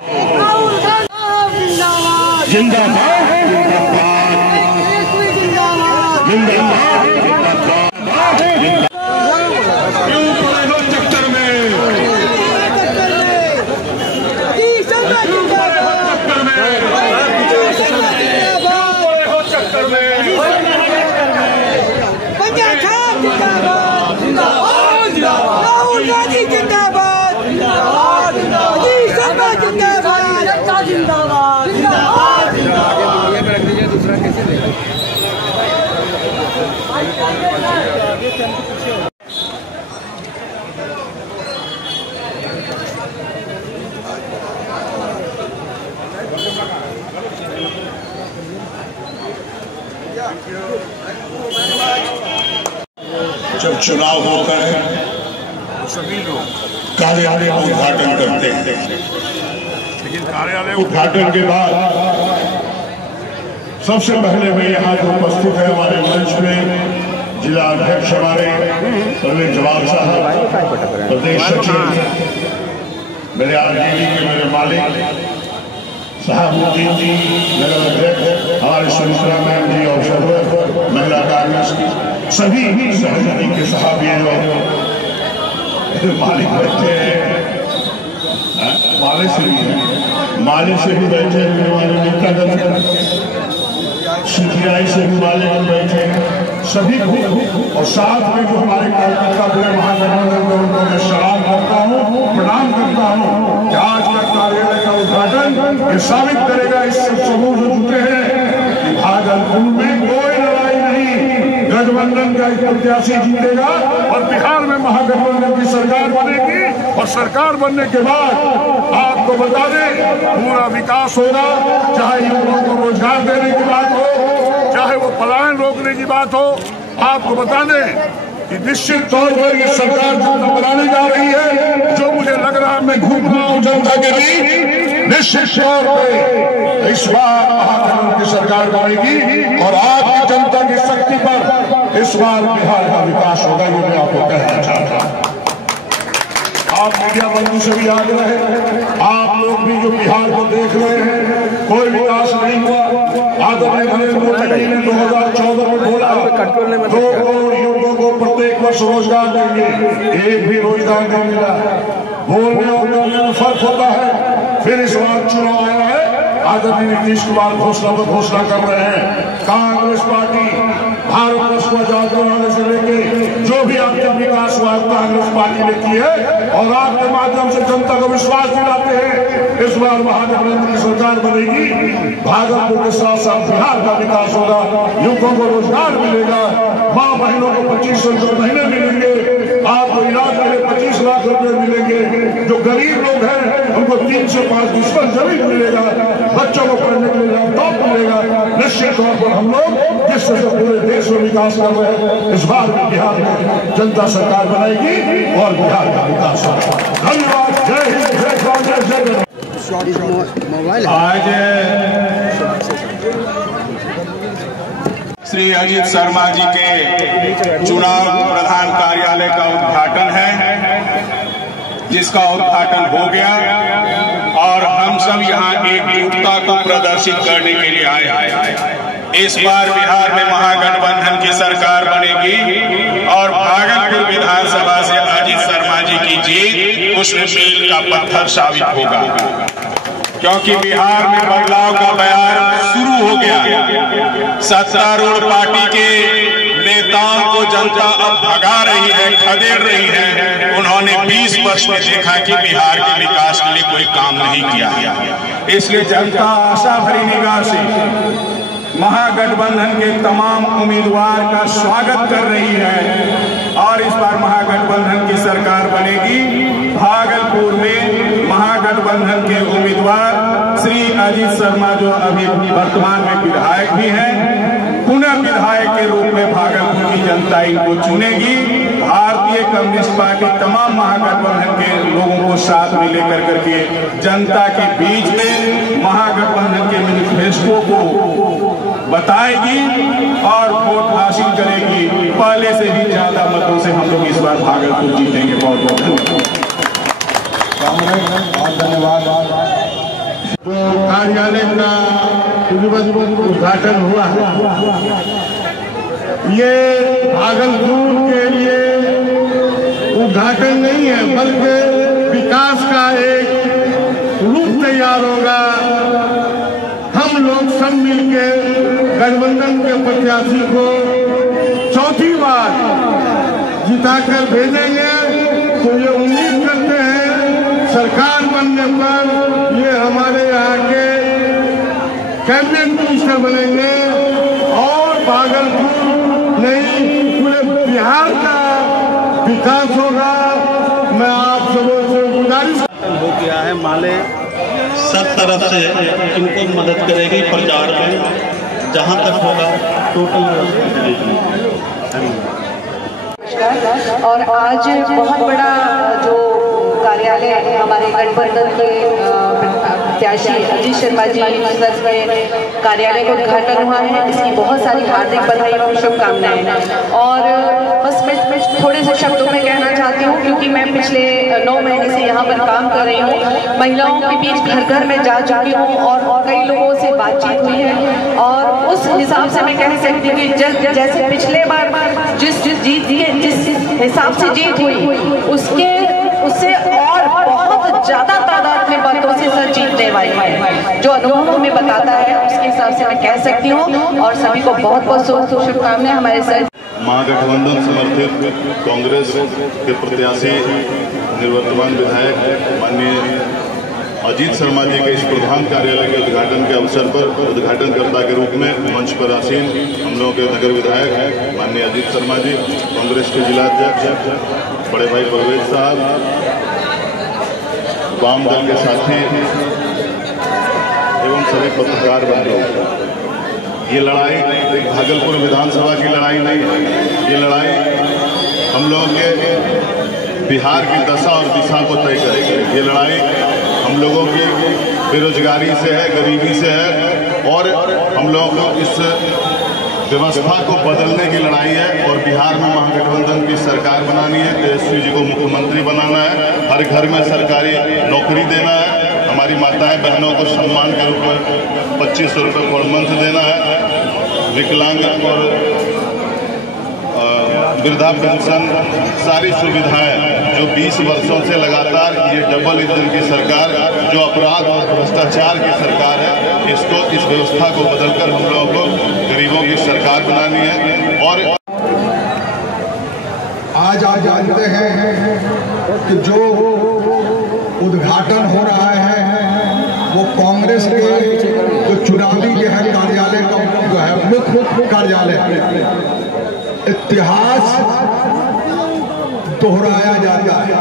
जिंदाबाद चक्कर में जब चुनाव होता है सभी लोग कार्यालय का उद्घाटन करते हैं, लेकिन कार्यालय उद्घाटन के बाद सबसे पहले मैं यहाँ जो उपस्थित है हमारे मंच में जिला अध्यक्ष हमारे परवेज जवाब साहब, प्रदेश सचिव मेरे आरजेडी के मेरे मालिक साहबुद्दीन जी, नगर अध्यक्ष हमारे सुमित्रा मैम जी और महिला कांग्रेस की सभी सहयोगी के साहब ये मालिक बैठे हैं, माले से भी है, माले से भी बैठे हैं हमारे नेता दल, सीपीआई से भी माले बैठे हैं, सभी को और साथ में जो हमारे कोलकाता पूरे महागठबंधन में उनको मैं सलाम करता हूँ, प्रणाम करता हूँ कि आज का कार्यालय का उद्घाटन ये साबित करेगा इस समूह जो जुटे हैं कि भागलपुर में कोई लड़ाई नहीं, गठबंधन का प्रत्याशी जीतेगा और बिहार में महागठबंधन की सरकार बनेगी और सरकार बनने के बाद आपको बता दें पूरा विकास होगा, चाहे युवाओं को रोजगार देने की बात हो, चाहे वो पलायन रोकने की बात हो। आपको बता दें कि निश्चित तौर पर ये सरकार जनता बनाने जा रही है, जो मुझे लग रहा है मैं घूम रहा हूँ जनता के बीच, निश्चित तौर पर इस बार महागठबंधन की सरकार बनेगी और आपकी जनता की शक्ति पर इस बार बिहार का विकास होगा, ये मैं आपको कहना चाहता हूँ। आप मीडिया बंधु से भी आग्रह है, आप लोग भी जो बिहार को देख रहे हैं कोई विकास नहीं हुआ। आदरणीय नरेंद्र मोदी ने 2014 में बोला 2 करोड़ युवकों को प्रत्येक वर्ष रोजगार देंगे, एक भी रोजगार नहीं मिला। बोलने और करने में फर्क होता है। फिर इस बार चुनाव आया है, आदरणीय नीतीश कुमार घोषणा कर रहे हैं, कांग्रेस पार्टी भारतवर्ष को आजाद कराने से लेके जो भी आपका विकास हुआ कांग्रेस पार्टी ने की है और आपके माध्यम से जनता को विश्वास दिलाते हैं इस बार महागठबंधन की सरकार बनेगी, भागलपुर के साथ साथ बिहार का विकास होगा, युवकों को रोजगार मिलेगा, माँ बहनों को 2500 रुपये महीने मिलेंगे, आपको इलाज के लिए 25 लाख रुपए मिलेंगे, जो गरीब लोग हैं उनको 3 से 5 डिस्पल जमीन मिलेगा, बच्चों को पढ़ने के लिए लैपटॉप मिलेगा। निश्चित तौर पर हम लोग जिस तरह से पूरे देश में विकास कर रहे हैं इस बार भी बिहार में जनता सरकार बनाएगी और बिहार का विकास होगा। धन्यवाद। जय हिंद, जय कांग्रेस, जय आज श्री अजीत शर्मा जी के चुनाव प्रधान कार्यालय का उद्घाटन है, जिसका उद्घाटन हो गया और हम सब यहाँ एकजुटता को प्रदर्शित करने के लिए आए। इस बार बिहार में महागठबंधन की सरकार बनेगी और भागलपुर विधानसभा से अजीत शर्मा जी की जीत उसमें मील का पत्थर साबित होगा, क्योंकि बिहार में बदलाव का बयान शुरू हो गया। सत्तारूढ़ पार्टी के नेताओं को जनता अब भगा रही है, खदेड़ रही है। उन्होंने 20 वर्ष में देखा कि बिहार के विकास के लिए कोई काम नहीं किया, इसलिए जनता आशा भरी निगाह से महागठबंधन के तमाम उम्मीदवार का स्वागत कर रही है और इस बार महागठबंधन की सरकार बनेगी। भागलपुर में महागठबंधन के उम्मीदवार श्री अजीत शर्मा जो अभी वर्तमान में विधायक भी हैं, पुनः विधायक के रूप में भागलपुर की जनता इनको चुनेगी। भारतीय कम्युनिस्ट पार्टी तमाम महागठबंधन के लोगों को साथ में लेकर करके जनता के बीच में महागठबंधन के मैनिफेस्टो को बताएगी और वोट हासिल करेगी। पहले से भी ज्यादा मतों से हम लोग इस बार भागलपुर जीतेंगे। बहुत बहुत धन्यवाद। तो कार्यालय का उद्घाटन हुआ। ये भागलपुर के लिए उद्घाटन नहीं है, बल्कि विकास का एक रूप तैयार होगा। हम लोग सब मिलकर गठबंधन के प्रत्याशी को चौथी बार जिताकर भेजेंगे। तो ये उम्मीद करते हैं सरकार बनने पर ये हमारे यहाँ के कैबिनेट मिनिस्टर बनेंगे और भागलपुर नहीं पूरे बिहार का विकास होगा। मैं आप सबों से गुजारिश हो गया है, माले सब तरफ से इनको मदद करेगी प्रचार में, जहां तक होगा टोटल। और आज बहुत बड़ा जो कार्यालय हमारे गठबंधन के प्रत्याशी अजीत शर्मा जी सर के कार्यालय का उद्घाटन हुआ है। इसकी बहुत सारी हार्दिक बधाई और शुभकामनाएं। और बस मैं थोड़े से शब्दों में कहना चाहती हूँ, क्योंकि मैं पिछले 9 महीने से यहाँ पर काम कर रही हूँ। महिलाओं के बीच घर घर में जा चुकी हूँ और कई लोगों से बातचीत हुई है। और उस हिसाब से मैं कह सकती हूँ कि जैसे पिछले बार जिस हिसाब से जीत हुई उससे और बहुत ज्यादा तादाद में बातों से सर जीतने वाली है, जो अनुभव हमें बताता है। उसके हिसाब से मैं कह सकती हूँ। और सभी को बहुत बहुत शुभकामनाएं हमारे सर। महागठबंधन समर्थित कांग्रेस के प्रत्याशी निवर्तमान विधायक माननीय अजीत शर्मा जी के इस प्रधान कार्यालय के उद्घाटन के अवसर पर उद्घाटनकर्ता के रूप में मंच पर आसीन हम लोगों के नगर विधायक माननीय अजीत शर्मा जी, कांग्रेस के जिलाध्यक्ष बड़े भाई परवेज साहब, वाम दल के साथी एवं सभी पत्रकार बंधु। ये लड़ाई एक भागलपुर विधानसभा की लड़ाई नहीं है, ये लड़ाई हम लोगों के बिहार की दशा और दिशा को तय करेगी। ये लड़ाई हम लोगों की बेरोजगारी से है, गरीबी से है और हम लोगों को इस व्यवस्था को बदलने की लड़ाई है। और बिहार में महागठबंधन की सरकार बनानी है, तेजस्वी जी को मुख्यमंत्री बनाना है, हर घर में सरकारी नौकरी देना है, हमारी माताएं बहनों को सम्मान के रूप में 2500 रुपये पर मंथ देना है, विकलांग और वृद्धा पेंशन, सारी सुविधाएं जो 20 वर्षों से लगातार ये डबल इंजन की सरकार जो अपराध और भ्रष्टाचार की सरकार है, इसको इस व्यवस्था को बदलकर हम लोगों को गरीबों की सरकार बनानी है। और आज आप जानते हैं कि जो उद्घाटन हो रहा है वो कांग्रेस के जो चुनावी जो है कार्यालय का जो है मुख्य कार्यालय इतिहास दोहराया जाता है,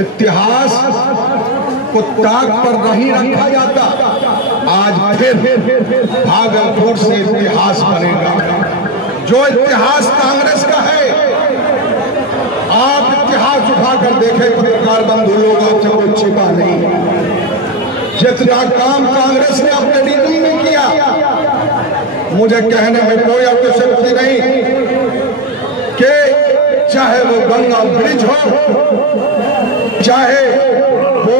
इतिहास को ताक पर नहीं रखा जाता। आज फिर भागलपुर से इतिहास बनेगा। जो इतिहास कांग्रेस का है, आप इतिहास उठाकर देखें पत्रकार बंधु लोग, आपसे कुछ छिपा नहीं। जितना काम कांग्रेस ने अपने नीति में किया, मुझे कहने में कोई अतिशयोक्ति नहीं कि चाहे वो गंगा ब्रिज हो, चाहे वो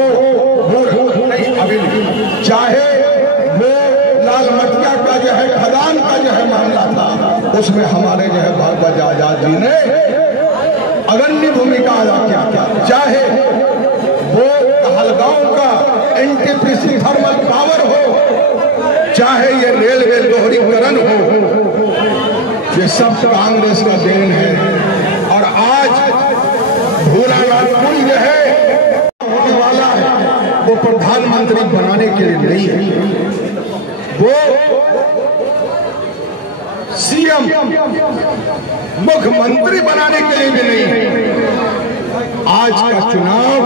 चाहे वो लाल मटिया का जो है खदान का जो है मामला था, उसमें हमारे जो है बाबा आजाद जी ने अग्रणी भूमिका अदा किया। चाहे वो कहलगांव का एनटीपीसी थर्मल पावर हो, चाहे ये रेलवे दोहरीकरण हो, ये सब कांग्रेस का देन है। और आज भोलानाथ पुल जो है होने वाला है, वो प्रधानमंत्री बनाने के लिए नहीं है, वो सीएम मुख्यमंत्री बनाने के लिए भी नहीं है। आज का चुनाव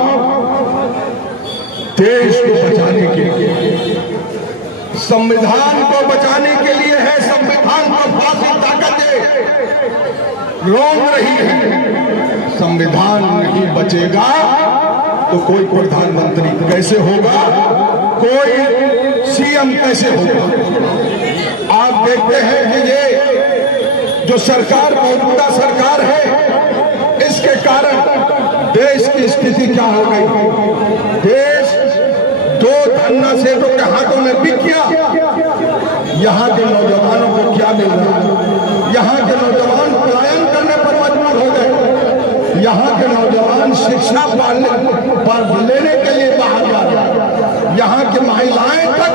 देश को बचाने के लिए, संविधान को बचाने के लिए है। संविधान को फांसी ताकतें रोक रही है। संविधान नहीं बचेगा तो कोई प्रधानमंत्री कैसे होगा, कोई सीएम कैसे होगा। आप देखते हैं कि ये जो सरकार मौजूदा सरकार है, इसके कारण देश की स्थिति क्या हो गई। देश दो धन्ना सेठों के हाथों में बिक गया। यहाँ के नौजवानों को क्या मिल रहा है? यहाँ के नौजवान पलायन करने पर मजबूर हो गए। यहाँ के नौजवान शिक्षा पर लेने के लिए बाहर जा रहे हैं। यहाँ की महिलाएं तक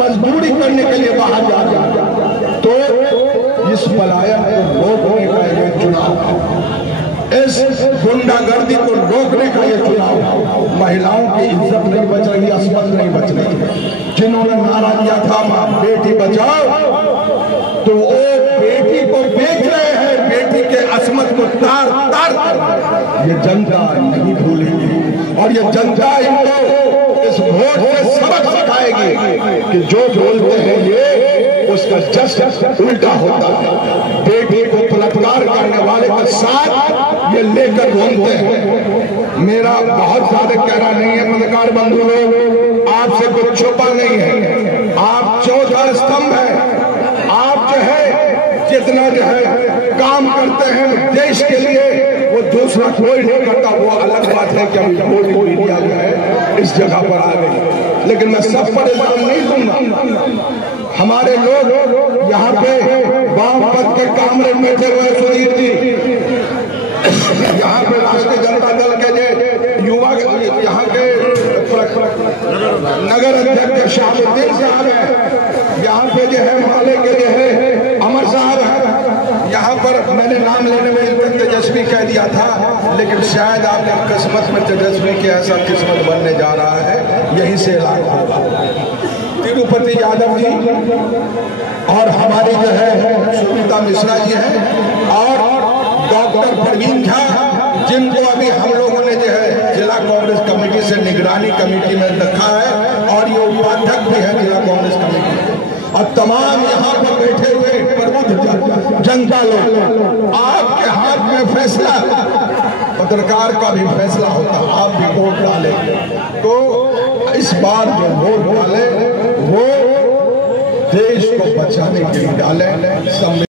मजदूरी करने के लिए बाहर जा रही हैं। तो इस पलायन को रोकने का ये चुनाव, इस गुंडागर्दी को रोकने का ये चुनाव। महिलाओं की इज्जत नहीं बच रही, अस्मत नहीं बच रही। जिन्होंने नारा दिया था बेटी बचाओ, तो वो बेटी को बेच रहे हैं, बेटी के अस्मत को तार तार कर। ये जनता नहीं भूलेगी और ये जनता इनको इस वोट से सबक सिखाएगी कि जो बोलते हैं ये उसका जस्ट उल्टा होता है। बेटी को बलात्कार करने वाले के साथ ये लेकर घूमते हैं। मेरा बहुत ज्यादा कहना नहीं है पत्रकार बंधु लोग, आपसे कुछ छुपा नहीं है। आप चौथा स्तंभ है। आप जो है जितना जो है काम करते हैं देश के लिए, वो दूसरा कोई नहीं करता। वो अलग बात है कि अभी कोई मीडिया जो है इस जगह पर आ गई, लेकिन मैं सब पर इल्जाम नहीं दूंगा। हमारे लोग यहाँ पे वामपंथ के कामरेड बैठे हुए सुधीर जी, यहाँ पे राष्ट्रीय जनता दल के जो युवा यहाँ के नगर अध्यक्ष शाहबुद्दीन साहब है, यहाँ पे जो है माले के जो है अमर साहब है। यहाँ पर मैंने नाम लेने में इनको तेजस्वी कह दिया था, लेकिन शायद आपने किस्मत में तेजस्वी की ऐसा किस्मत बनने जा रहा है, यहीं से ऐलान होगा। तिरुपति यादव जी और हमारी जो है सुनीता मिश्रा जी हैं और डॉक्टर परवीन झा, जिनको अभी हम लोगों ने जो है जिला कांग्रेस कमेटी से निगरानी कमेटी में रखा है और ये उपाध्यक्ष भी है जिला कांग्रेस कमेटी। और तमाम यहाँ पर बैठे हुए प्रबुद्ध जनता लोग, आपके हाथ में फैसला, पत्रकार का भी फैसला होता, आप भी वोट डालें। तो इस बार जो वोट डाले वो देश को बचाने के लिए डालें।